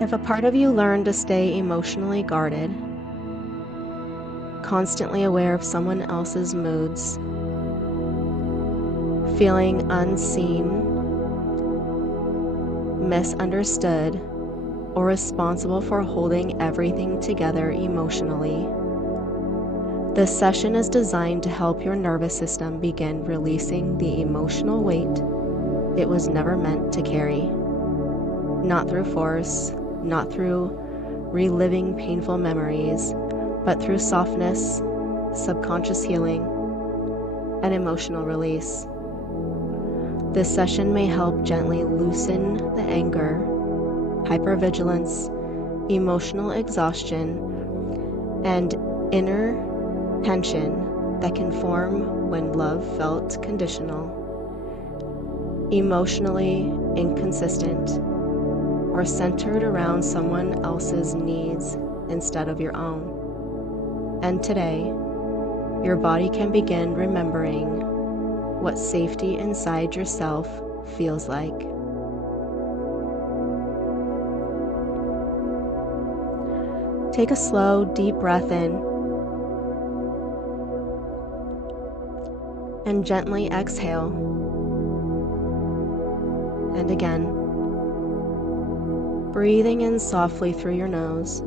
If a part of you learned to stay emotionally guarded, constantly aware of someone else's moods, feeling unseen, misunderstood, or responsible for holding everything together emotionally, this session is designed to help your nervous system begin releasing the emotional weight it was never meant to carry. Not through force, not through reliving painful memories, but through softness, subconscious healing, and emotional release. This session may help gently loosen the anger, hyper-vigilance, emotional exhaustion, and inner tension that can form when love felt conditional, emotionally inconsistent, or centered around someone else's needs instead of your own. And today, your body can begin remembering what safety inside yourself feels like. Take a slow, deep breath in and gently exhale. And again, breathing in softly through your nose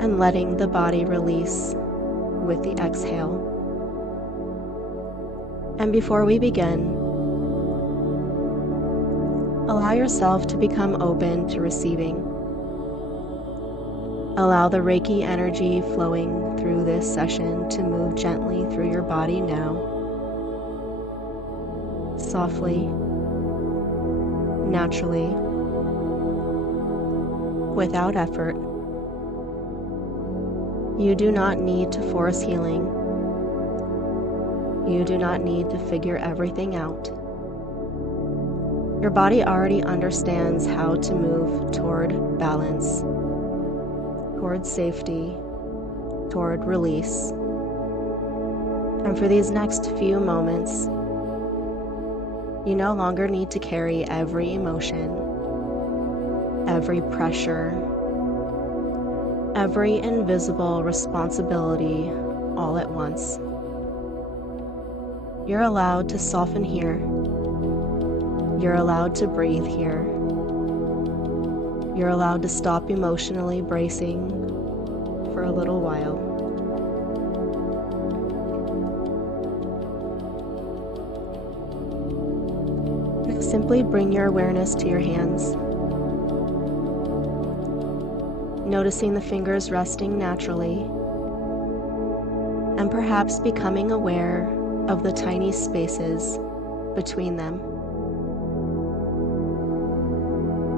and letting the body release with the exhale. And before we begin, allow yourself to become open to receiving. Allow the Reiki energy flowing through this session to move gently through your body now, softly, naturally, without effort. You do not need to force healing. You do not need to figure everything out. Your body already understands how to move toward balance, toward safety, toward release. And for these next few moments, you no longer need to carry every emotion, every pressure, every invisible responsibility all at once. You're allowed to soften here. You're allowed to breathe here. You're allowed to stop emotionally bracing for a little while. Now simply bring your awareness to your hands, noticing the fingers resting naturally, and perhaps becoming aware of the tiny spaces between them.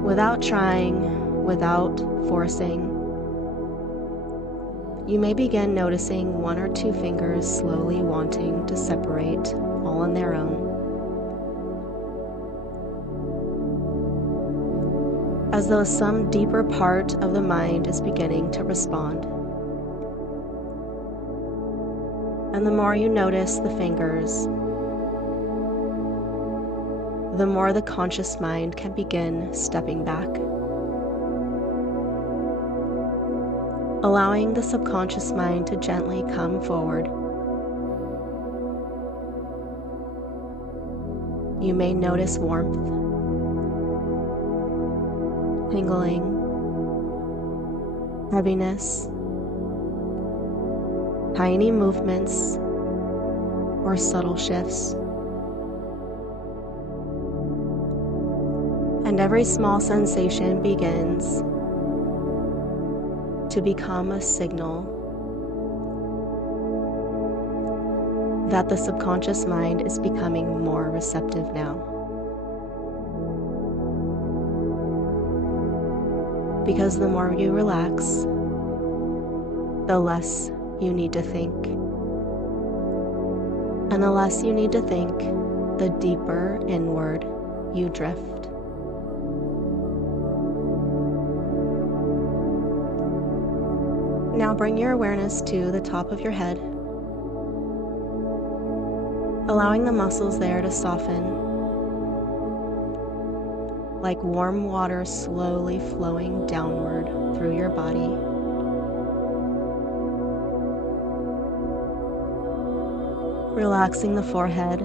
Without trying, without forcing, you may begin noticing one or two fingers slowly wanting to separate all on their own. As though some deeper part of the mind is beginning to respond. And the more you notice the fingers, the more the conscious mind can begin stepping back, allowing the subconscious mind to gently come forward. You may notice warmth, tingling, heaviness, tiny movements, or subtle shifts. And every small sensation begins to become a signal that the subconscious mind is becoming more receptive now. Because the more you relax, the less you need to think. And the less you need to think, the deeper inward you drift. Now bring your awareness to the top of your head, allowing the muscles there to soften, like warm water slowly flowing downward through your body. Relaxing the forehead,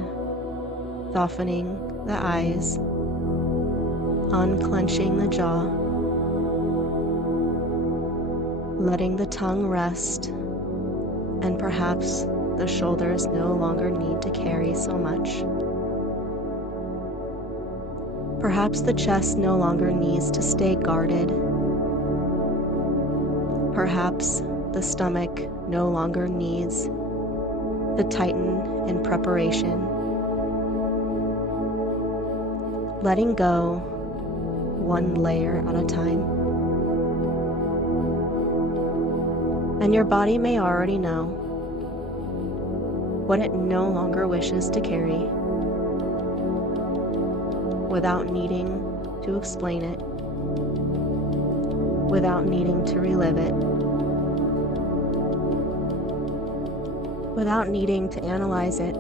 softening the eyes, unclenching the jaw, letting the tongue rest, and perhaps the shoulders no longer need to carry so much. Perhaps the chest no longer needs to stay guarded. Perhaps the stomach no longer needs to tighten in preparation. Letting go one layer at a time. And your body may already know what it no longer wishes to carry without needing to explain it, without needing to relive it, without needing to analyze it.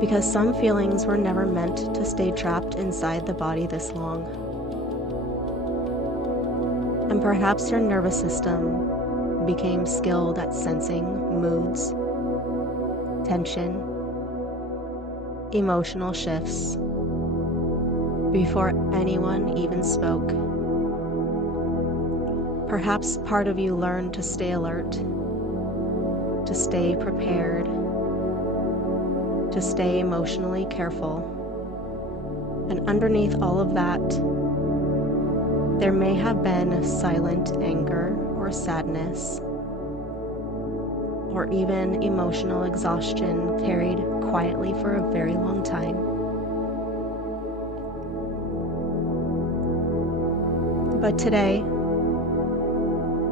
Because some feelings were never meant to stay trapped inside the body this long. And perhaps your nervous system became skilled at sensing moods, tension, emotional shifts before anyone even spoke. Perhaps part of you learned to stay alert, to stay prepared, to stay emotionally careful. And underneath all of that, there may have been silent anger or sadness, or even emotional exhaustion carried quietly for a very long time. But today,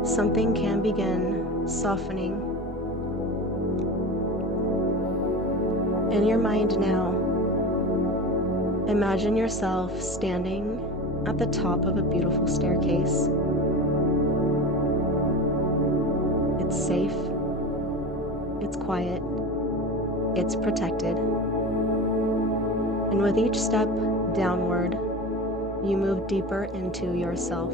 something can begin softening. In your mind now, imagine yourself standing at the top of a beautiful staircase. It's safe, it's quiet, it's protected. And with each step downward, you move deeper into yourself,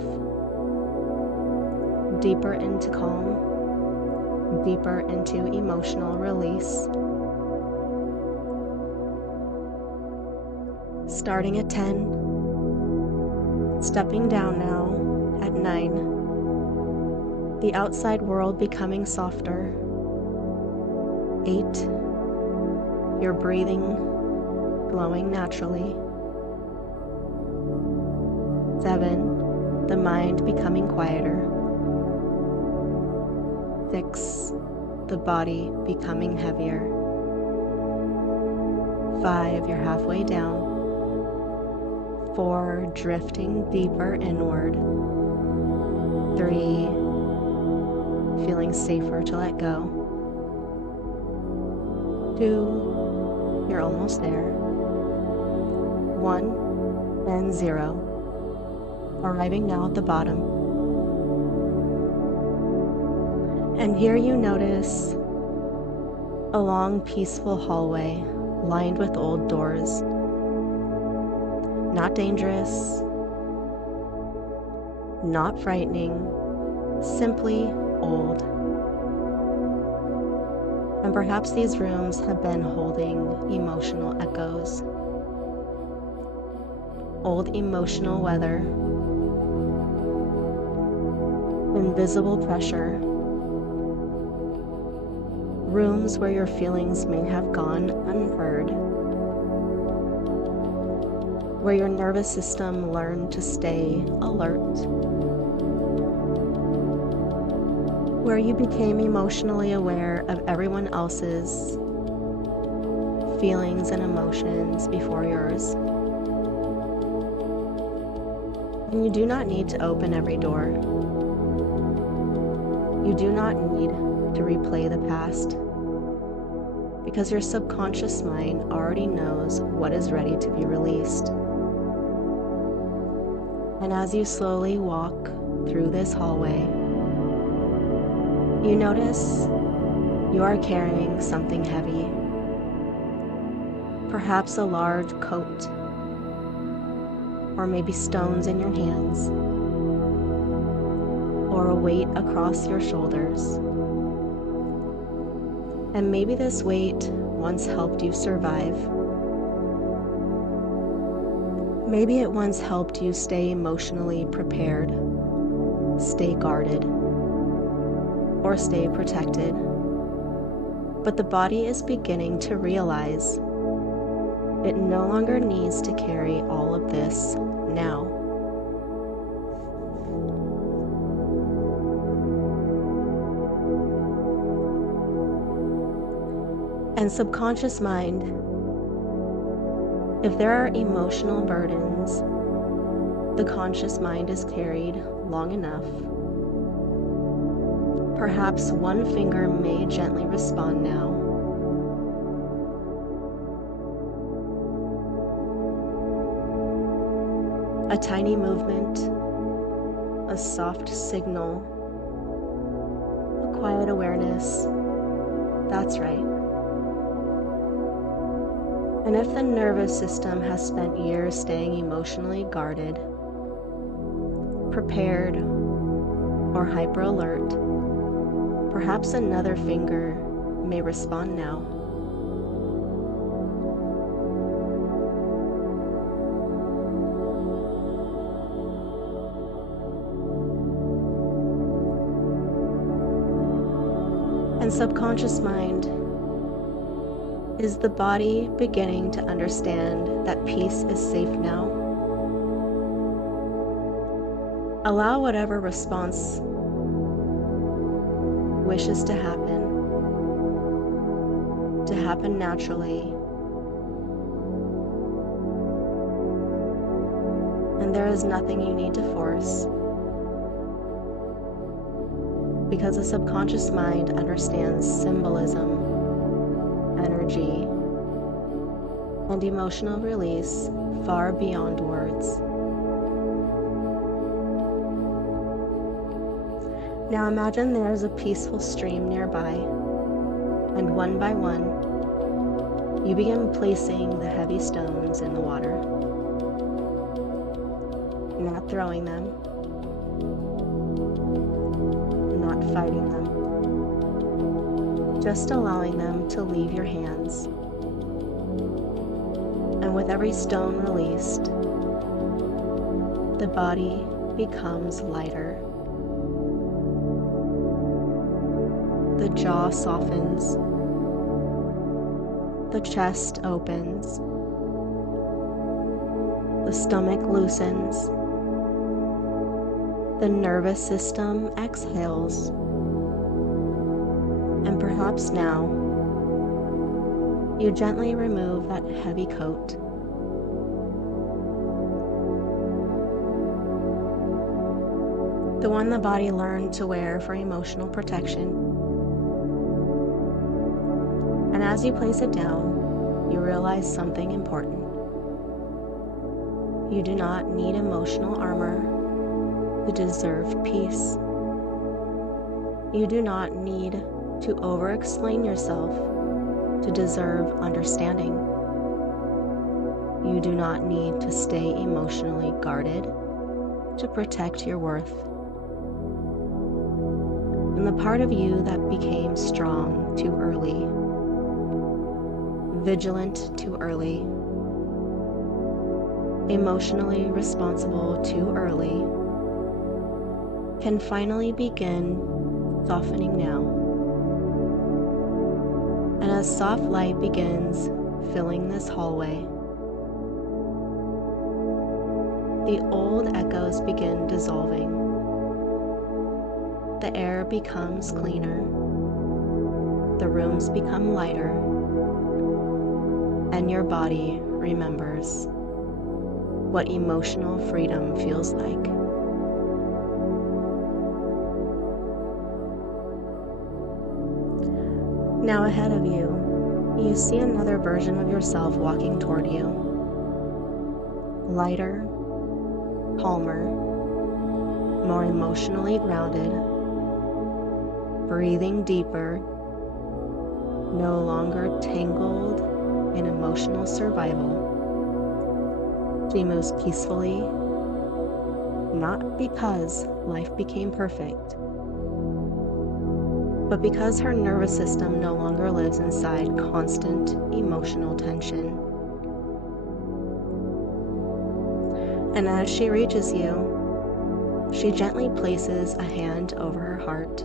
deeper into calm, deeper into emotional release. Starting at 10, stepping down now at 9, the outside world becoming softer. 8, your breathing flowing naturally. 7, the mind becoming quieter. 6, the body becoming heavier. 5, you're halfway down. 4, drifting deeper inward. 3, feeling safer to let go. 2, you're almost there. 1, and 0, arriving now at the bottom. And here you notice a long, peaceful hallway lined with old doors. Not dangerous, not frightening, simply old. And perhaps these rooms have been holding emotional echoes, old emotional weather, invisible pressure, rooms where your feelings may have gone unheard, where your nervous system learned to stay alert, where you became emotionally aware of everyone else's feelings and emotions before yours. And you do not need to open every door. You do not need to replay the past, because your subconscious mind already knows what is ready to be released. And as you slowly walk through this hallway, you notice you are carrying something heavy. Perhaps a large coat or maybe stones in your hands, or a weight across your shoulders. And maybe this weight once helped you survive. Maybe it once helped you stay emotionally prepared, stay guarded, or stay protected. But the body is beginning to realize it no longer needs to carry all of this now. And subconscious mind, if there are emotional burdens the conscious mind is carried long enough, perhaps one finger may gently respond now. A tiny movement, a soft signal, a quiet awareness. That's right. And if the nervous system has spent years staying emotionally guarded, prepared, or hyper alert, perhaps another finger may respond now. And subconscious mind, is the body beginning to understand that peace is safe now? Allow whatever response wishes to happen naturally. And there is nothing you need to force, because the subconscious mind understands symbolism, energy, and emotional release far beyond words. Now imagine there is a peaceful stream nearby, and one by one, you begin placing the heavy stones in the water, not throwing them, not fighting them, just allowing them to leave your hands. And with every stone released, the body becomes lighter. The jaw softens, the chest opens, the stomach loosens, the nervous system exhales, and perhaps now you gently remove that heavy coat. The one the body learned to wear for emotional protection. And as you place it down, you realize something important. You do not need emotional armor to deserve peace. You do not need to over-explain yourself to deserve understanding. You do not need to stay emotionally guarded to protect your worth. And the part of you that became strong too early, vigilant too early, emotionally responsible too early, can finally begin softening now. And as soft light begins filling this hallway, the old echoes begin dissolving. The air becomes cleaner. The rooms become lighter. And your body remembers what emotional freedom feels like. Now ahead of you, you see another version of yourself walking toward you. Lighter, calmer, more emotionally grounded, breathing deeper, no longer tangled in emotional survival, She moves peacefully, not because life became perfect, but because her nervous system no longer lives inside constant emotional tension. And as she reaches you, she gently places a hand over her heart,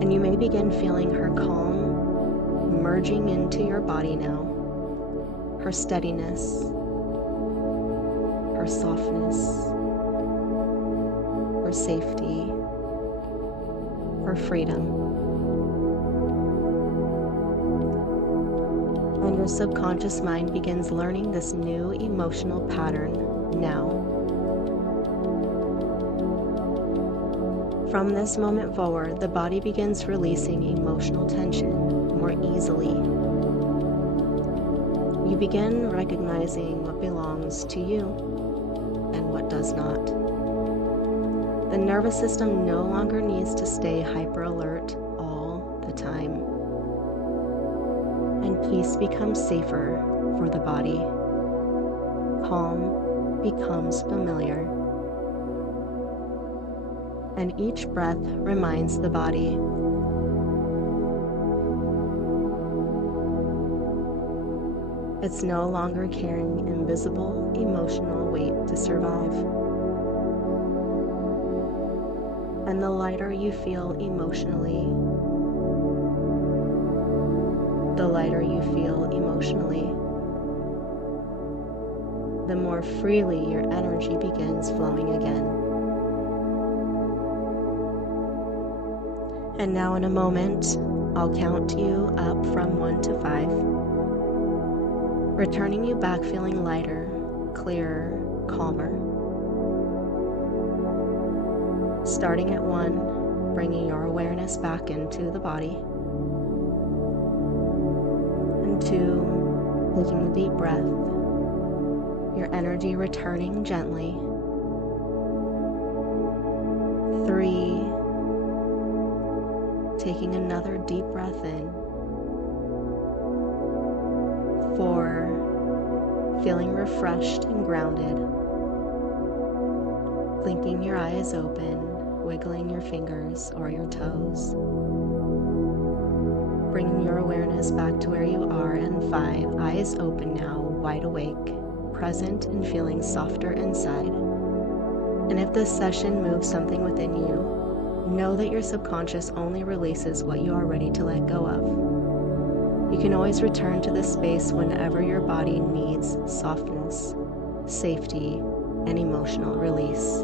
and you may begin feeling her calm merging into your body now, her steadiness, her softness, her safety, her freedom. And your subconscious mind begins learning this new emotional pattern now. From this moment forward, the body begins releasing emotional tension more easily. You begin recognizing what belongs to you and what does not. The nervous system no longer needs to stay hyper alert all the time. And peace becomes safer for the body. Calm becomes familiar. And each breath reminds the body it's no longer carrying invisible emotional weight to survive. And the lighter you feel emotionally, the more freely your energy begins flowing again. And now in a moment, I'll count you up from 1 to 5, returning you back feeling lighter, clearer, calmer. Starting at 1, bringing your awareness back into the body. And 2, taking a deep breath, your energy returning gently. 3, taking another deep breath in. 4, feeling refreshed and grounded. Blinking your eyes open, wiggling your fingers or your toes. Bringing your awareness back to where you are. And 5, eyes open now, wide awake, present and feeling softer inside. And if this session moves something within you, know that your subconscious only releases what you are ready to let go of. You can always return to this space whenever your body needs softness, safety, and emotional release.